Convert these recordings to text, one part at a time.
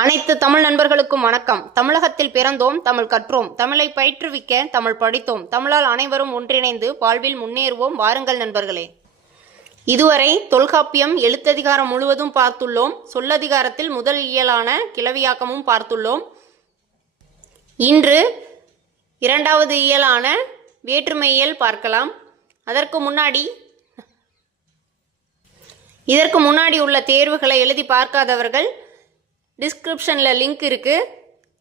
அனைத்து தமிழ் நண்பர்களுக்கும் வணக்கம். தமிழகத்தில் பிறந்தோம், தமிழ் கற்றோம், தமிழை பயிற்றுவிக்க தமிழ் படித்தோம், தமிழால் அனைவரும் ஒன்றிணைந்து வாழ்வில் முன்னேறுவோம். வாருங்கள் நண்பர்களே. இதுவரை தொல்காப்பியம் எழுத்ததிகாரம் முழுவதும் பார்த்துள்ளோம். சொல்லதிகாரத்தில் முதல் இயலான கிளவியாக்கமும் பார்த்துள்ளோம். இன்று இரண்டாவது இயலான வேற்றுமையியல் பார்க்கலாம். இதற்கு முன்னாடி உள்ள தேர்வுகளை எழுதி பார்க்காதவர்கள் டிஸ்கிரிப்ஷனில் லிங்க் இருக்குது,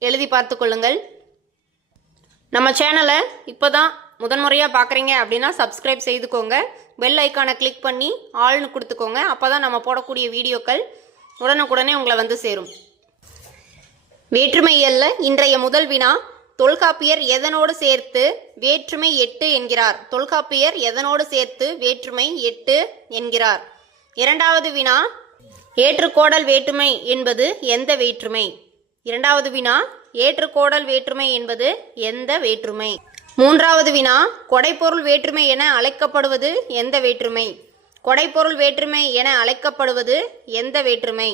எழுதி பார்த்து கொள்ளுங்கள். நம்ம சேனலை இப்போ தான் முதன்முறையாக பார்க்குறீங்க அப்படின்னா சப்ஸ்கிரைப் செய்துக்கோங்க. பெல் ஐக்கானை கிளிக் பண்ணி ஆள்னு கொடுத்துக்கோங்க. அப்போ தான் நம்ம போடக்கூடிய வீடியோக்கள் உடனுக்குடனே உங்களை வந்து சேரும். வேற்றுமையியல்ல இன்றைய முதல் வினா, தொல்காப்பியர் எதனோடு சேர்த்து வேற்றுமை 8 என்கிறார்? தொல்காப்பியர் எதனோடு சேர்த்து வேற்றுமை 8 என்கிறார்? இரண்டாவது வினா, ஏற்றுக்கோடல் வேற்றுமை என்பது எந்த வேற்றுமை? இரண்டாவது வினா, ஏற்றுக்கோடல் வேற்றுமை என்பது எந்த வேற்றுமை? மூன்றாவது வினா, கொடைப்பொருள் வேற்றுமை என அழைக்கப்படுவது எந்த வேற்றுமை? கொடைப்பொருள் வேற்றுமை என அழைக்கப்படுவது எந்த வேற்றுமை?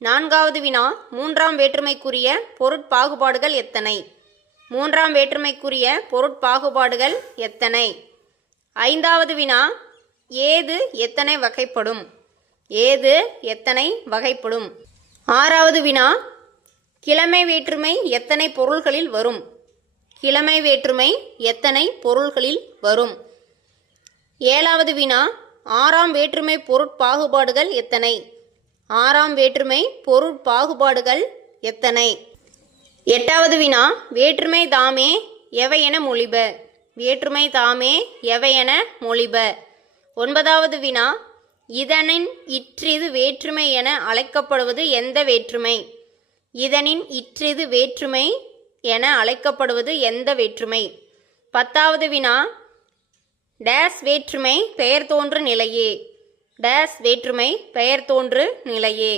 நான்காவது வினா, மூன்றாம் வேற்றுமைக்குரிய பொருட்பாகுபாடுகள் எத்தனை? மூன்றாம் வேற்றுமைக்குரிய பொருட்பாகுபாடுகள் எத்தனை? ஐந்தாவது வினா, ஏது எத்தனை வகைப்படும்? ஏது எத்தனை வகைப்படும்? ஆறாவது வினா, கிழமை வேற்றுமை எத்தனை பொருள்களில் வரும்? கிழமை வேற்றுமை எத்தனை பொருள்களில் வரும்? ஏழாவது வினா, ஆறாம் வேற்றுமை பொருட்பாகுபாடுகள் எத்தனை? ஆறாம் வேற்றுமை பொருட்பாகுபாடுகள் எத்தனை? எட்டாவது வினா, வேற்றுமை தாமே எவையென மொழிப? வேற்றுமை தாமே எவையென மொழிப? ஒன்பதாவது வினா, இதனின் இற்றிது வேற்றுமை என அழைக்கப்படுவது எந்த வேற்றுமை? இதனின் இற்றிது வேற்றுமை என அழைக்கப்படுவது எந்த வேற்றுமை? பத்தாவது வினா, டேஸ் வேற்றுமை பெயர் தோன்று நிலையே? டேஸ் வேற்றுமை பெயர் தோன்று நிலையே?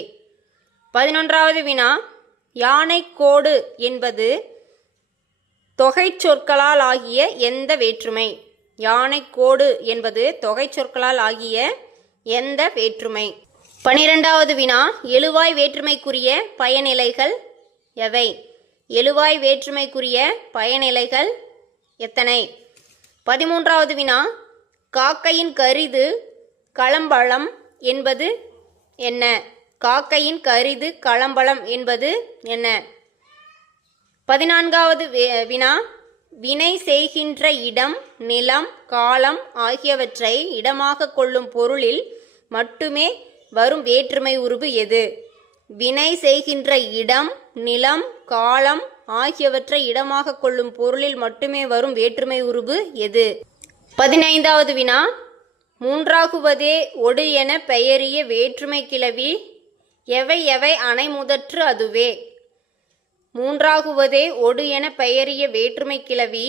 11வது வினா, யானை கோடு என்பது தொகை சொற்களால் ஆகிய எந்த வேற்றுமை? யானை கோடு என்பது தொகை சொற்களால் ஆகிய எந்த வேற்றுமை? 12வது வினா, எழுவாய் வேற்றுமைக்குரிய பயனிலைகள் எவை? எழுவாய் வேற்றுமைக்குரிய பயனிலைகள் எத்தனை? 13வது வினா, காக்கையின் கரிது களம்பழம் என்பது என்ன? காக்கையின் கரிது களம்பழம் என்பது என்ன? 14வது வினா, வினை செய்கின்ற இடம், நிலம், காலம் ஆகியவற்றை இடமாக கொள்ளும் பொருளில் மட்டுமே வரும் வேற்றுமை உருபு எது? வினை செய்கின்ற இடம், நிலம், காலம் ஆகியவற்றை இடமாக கொள்ளும் பொருளில் மட்டுமே வரும் வேற்றுமை உருபு எது? 15வது வினா, மூன்றாகுவதே ஒடு என பெயரிய வேற்றுமை கிளவி எவை எவை அணைமுதற்று அதுவே? மூன்றாகுவதே ஒடு என பெயரிய வேற்றுமை கிளவி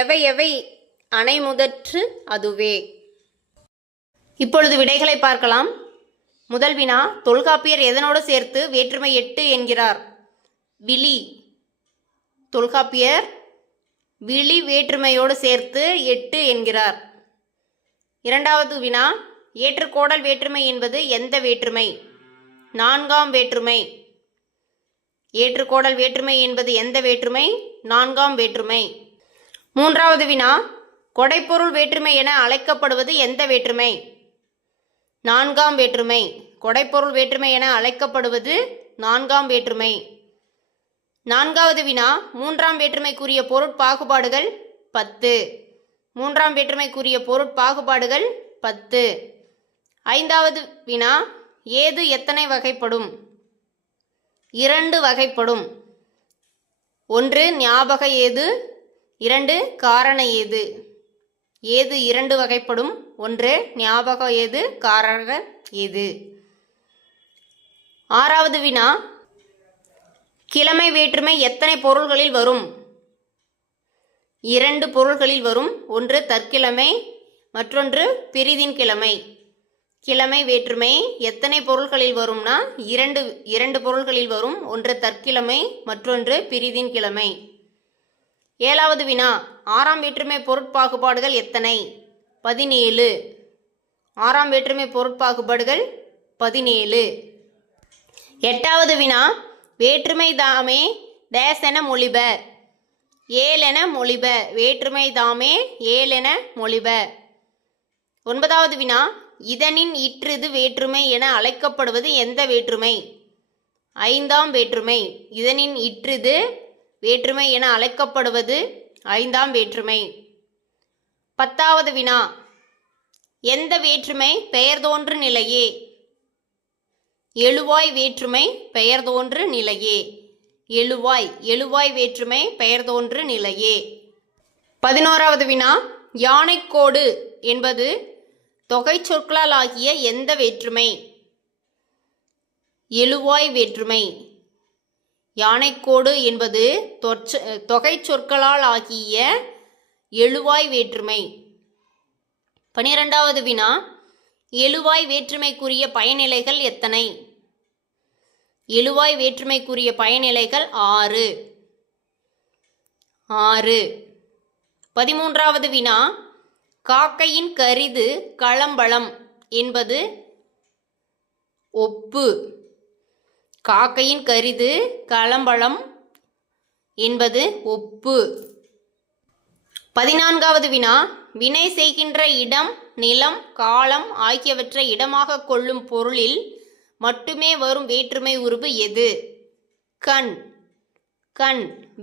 எவை எவை அணைமுதற்று அதுவே? இப்பொழுது விடைகளை பார்க்கலாம். முதல் வினா, தொல்காப்பியர் எதனோடு சேர்த்து வேற்றுமை 8 என்கிறார்? விழி. தொல்காப்பியர் விழி வேற்றுமையோடு சேர்த்து 8 என்கிறார். இரண்டாவது வினா, ஏற்றுக்கோடல் வேற்றுமை என்பது எந்த வேற்றுமை? நான்காம் வேற்றுமை. ஏற்றுக்கோடல் வேற்றுமை என்பது எந்த வேற்றுமை? நான்காம் வேற்றுமை. மூன்றாவது வினா, கொடைப்பொருள் வேற்றுமை என அழைக்கப்படுவது எந்த வேற்றுமை? நான்காம் வேற்றுமை. கொடைப்பொருள் வேற்றுமை என அழைக்கப்படுவது நான்காம் வேற்றுமை. நான்காவது வினா, மூன்றாம் வேற்றுமைக்குரிய பொருட்பாகுபாடுகள் 10. மூன்றாம் வேற்றுமைக்குரிய பொருட்பாகுபாடுகள் 10. ஐந்தாவது வினா, ஏது எத்தனை வகைப்படும்? 2 வகைப்படும். 1 ஞாபக ஏது, 2 காரண ஏது. ஏது 2 வகைப்படும். 1 ஞாபக ஏது, காரண ஏது. ஆறாவது வினா, கிழமை வேற்றுமை எத்தனை பொருள்களில் வரும்? 2 பொருள்களில் வரும். 1 தற்கிழமை, மற்றொன்று பிரிதின் கிழமை. கிழமை வேற்றுமை எத்தனை பொருள்களில் வரும்னா இரண்டு பொருள்களில் வரும். 1 தற்கிழமை, மற்றொன்று பிரிதின் கிழமை. ஏழாவது வினா, ஆறாம் வேற்றுமை பொருட்பாகுபாடுகள் எத்தனை? 17. ஆறாம் வேற்றுமை பொருட்பாகுபாடுகள் 17. எட்டாவது வினா வேற்றுமை தாமே டேசென மொழிப. ஏலென மொழிப. வேற்றுமை தாமே ஏலென மொழிப. ஒன்பதாவது வினா இதனின் இற்றது வேற்றுமை என அழைக்கப்படுவது எந்த வேற்றுமை? ஐந்தாம் வேற்றுமை. இதனின் இற்றது வேற்றுமை என அழைக்கப்படுவது ஐந்தாம் வேற்றுமை. பத்தாவது வினா எந்த வேற்றுமை பெயர்தோன்று நிலையே? எழுவாய் வேற்றுமை பெயர்தோன்று நிலையே. எழுவாய் வேற்றுமை பெயர்தோன்று நிலையே. 11வது வினா யானைக்கோடு என்பது தொகை சொற்களால் ஆகிய எந்த வேற்றுமை? எழுவாய் வேற்றுமை. யானைக்கோடு என்பது தொகை சொற்களால் ஆகிய எழுவாய் வேற்றுமை. 12வது வினா எழுவாய் வேற்றுமைக்குரிய பயனிலைகள் எத்தனை? எழுவாய் வேற்றுமைக்குரிய பயனிலைகள் 6. 13வது வினா காக்கையின் கரிது களம்பழம் என்பது ஒப்பு. காக்கையின் கரிது களம்பழம் என்பது ஒப்பு. 14வது வினா வினை செய்கின்ற இடம் நிலம் காலம் ஆகியவற்றை இடமாக கொள்ளும் பொருளில் மட்டுமே வரும் வேற்றுமை உருபு எது? கண்.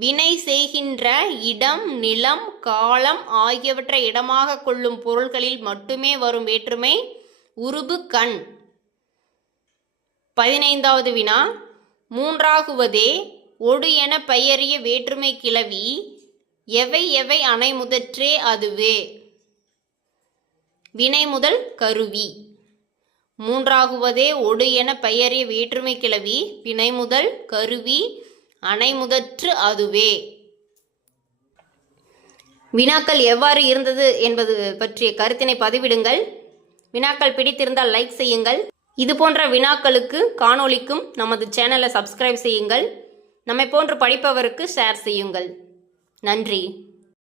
வினை செய்கின்ற இடம் நிலம் காலம் ஆகியவற்றை இடமாக கொள்ளும் பொருள்களில் மட்டுமே வரும் வேற்றுமை உருபு கண். 15வது வினா மூன்றாகுவதே ஒடு என பெயரிய வேற்றுமை கிளவி எவை எவை அணை முதற்றே அதுவே? வினை முதல் கருவி. மூன்றாகுவதே ஒடு என பெயரிய வேற்றுமை கிளவி வினை முதல் கருவி அணை முதற்று அதுவே. வினாக்கள் எவ்வாறு இருந்தது என்பது பற்றிய கருத்தினை பதிவிடுங்கள். வினாக்கள் பிடித்திருந்தால் லைக் செய்யுங்கள். இது போன்ற வினாக்களுக்கு காணொளிக்கும் நமது சேனலை சப்ஸ்கிரைப் செய்யுங்கள். நம்மை போன்று படிப்பவருக்கு ஷேர் செய்யுங்கள். நன்றி.